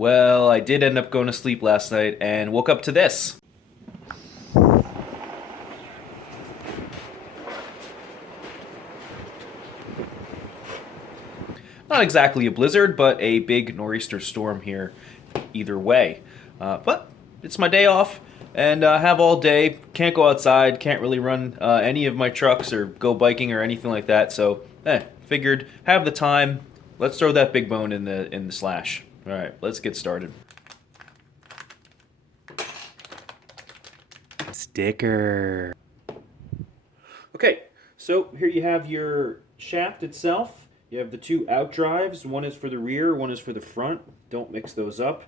Well, I did end up going to sleep last night and woke up to this. Not exactly a blizzard, but a big nor'easter storm here either way. But it's my day off and have all day. Can't go outside, can't really run any of my trucks or go biking or anything like that. So, figured have the time. Let's throw that big bone in the slash. All right, let's get started. Sticker. Okay, so here you have your shaft itself. You have the two out drives. One is for the rear, one is for the front. Don't mix those up.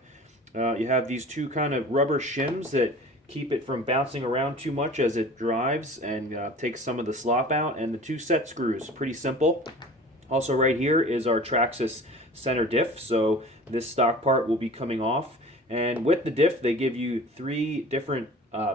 You have these two kind of rubber shims that keep it from bouncing around too much as it drives and takes some of the slop out. And the two set screws, pretty simple. Also right here is our Traxxas center diff. So this stock part will be coming off. And with the diff, they give you three different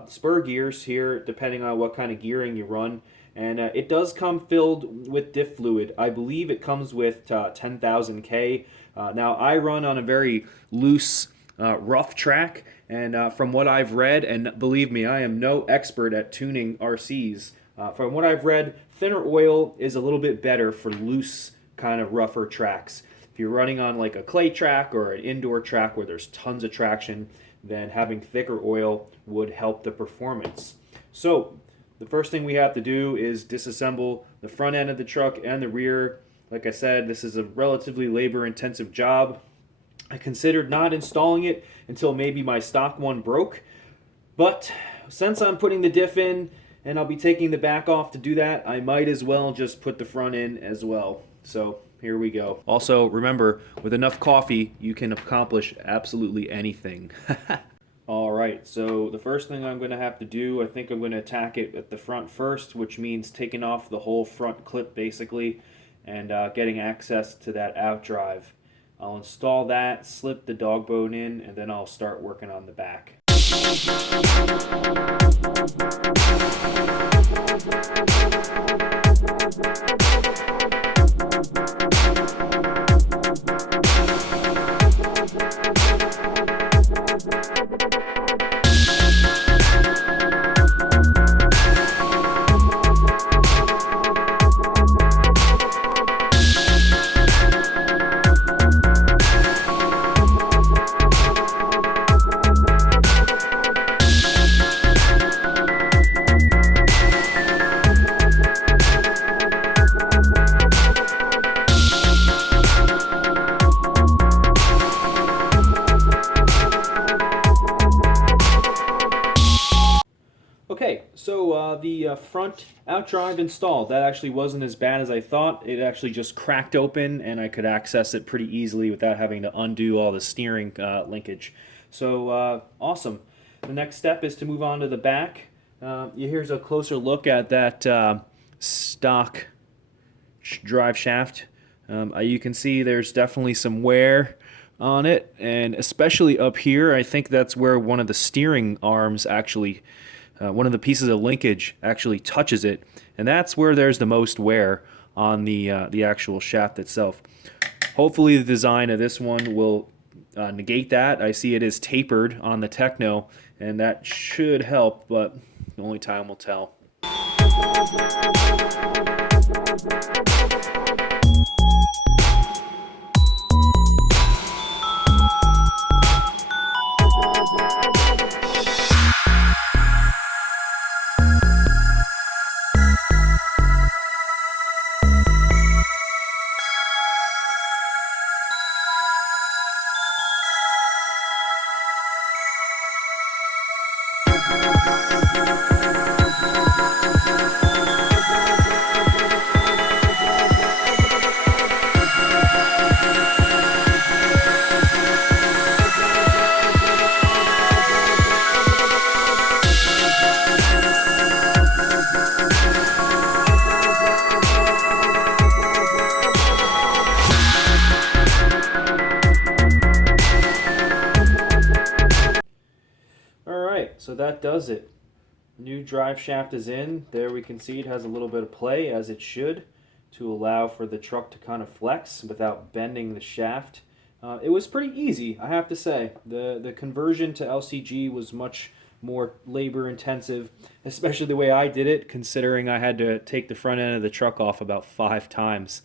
spur gears here, depending on what kind of gearing you run. And it does come filled with diff fluid. I believe it comes with 10,000 K. Now, I run on a very loose, rough track, and from what I've read, and believe me, I am no expert at tuning RCs, from what I've read, thinner oil is a little bit better for loose, kind of rougher tracks. If you're running on like a clay track or an indoor track where there's tons of traction, then having thicker oil would help the performance. So, the first thing we have to do is disassemble the front end of the truck and the rear. Like I said, this is a relatively labor-intensive job. I considered not installing it until maybe my stock one broke. But since I'm putting the diff in and I'll be taking the back off to do that, I might as well just put the front in as well. So here we go. Also, remember, with enough coffee, you can accomplish absolutely anything. Alright, so the first thing I'm going to have to do, I think I'm going to attack it at the front first, which means taking off the whole front clip basically, and getting access to that out drive. I'll install that, slip the dog bone in, and then I'll start working on the back. Okay, so the front out drive installed. That actually wasn't as bad as I thought. It actually just cracked open and I could access it pretty easily without having to undo all the steering linkage. So awesome. The next step is to move on to the back. Here's a closer look at that stock drive shaft. You can see there's definitely some wear on it, and especially up here, I think that's where one of the steering arms actually one of the pieces of linkage actually touches it, and that's where there's the most wear on the actual shaft itself. Hopefully the design of this one will negate that. I see it is tapered on the Tekno, and that should help, but only time will tell. So that does it. New drive shaft is in. There we can see it has a little bit of play, as it should, to allow for the truck to kind of flex without bending the shaft. It was pretty easy, I have to say. The conversion to LCG was much more labor intensive, especially the way I did it, considering I had to take the front end of the truck off about 5 times.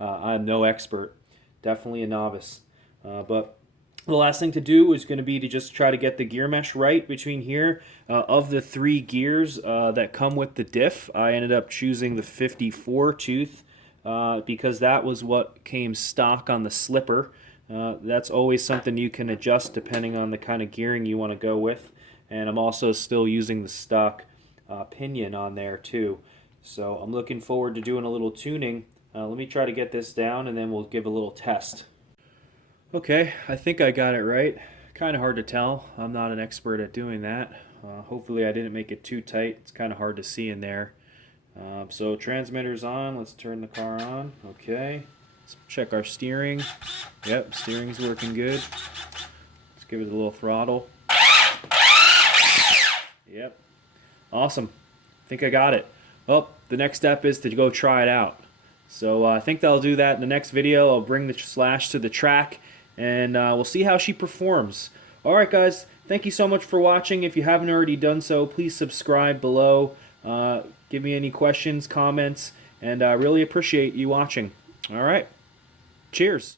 I'm no expert, definitely a novice. But the last thing to do is going to be to just try to get the gear mesh right between here. Of the 3 gears that come with the diff, I ended up choosing the 54 tooth because that was what came stock on the slipper. That's always something you can adjust depending on the kind of gearing you want to go with. And I'm also still using the stock pinion on there too. So I'm looking forward to doing a little tuning. Let me try to get this down and then we'll give a little test. Okay, I think I got it right. Kind of hard to tell. I'm not an expert at doing that. Hopefully I didn't make it too tight. It's kind of hard to see in there. So transmitter's on. Let's turn the car on. Okay. Let's check our steering. Yep, steering's working good. Let's give it a little throttle. Yep. Awesome. I think I got it. Well, the next step is to go try it out. So I think that'll do that in the next video. I'll bring the Slash to the track and we'll see how she performs. Alright guys, thank you so much for watching. If you haven't already done so, please subscribe below. Give me any questions, comments, and I really appreciate you watching. Alright, cheers.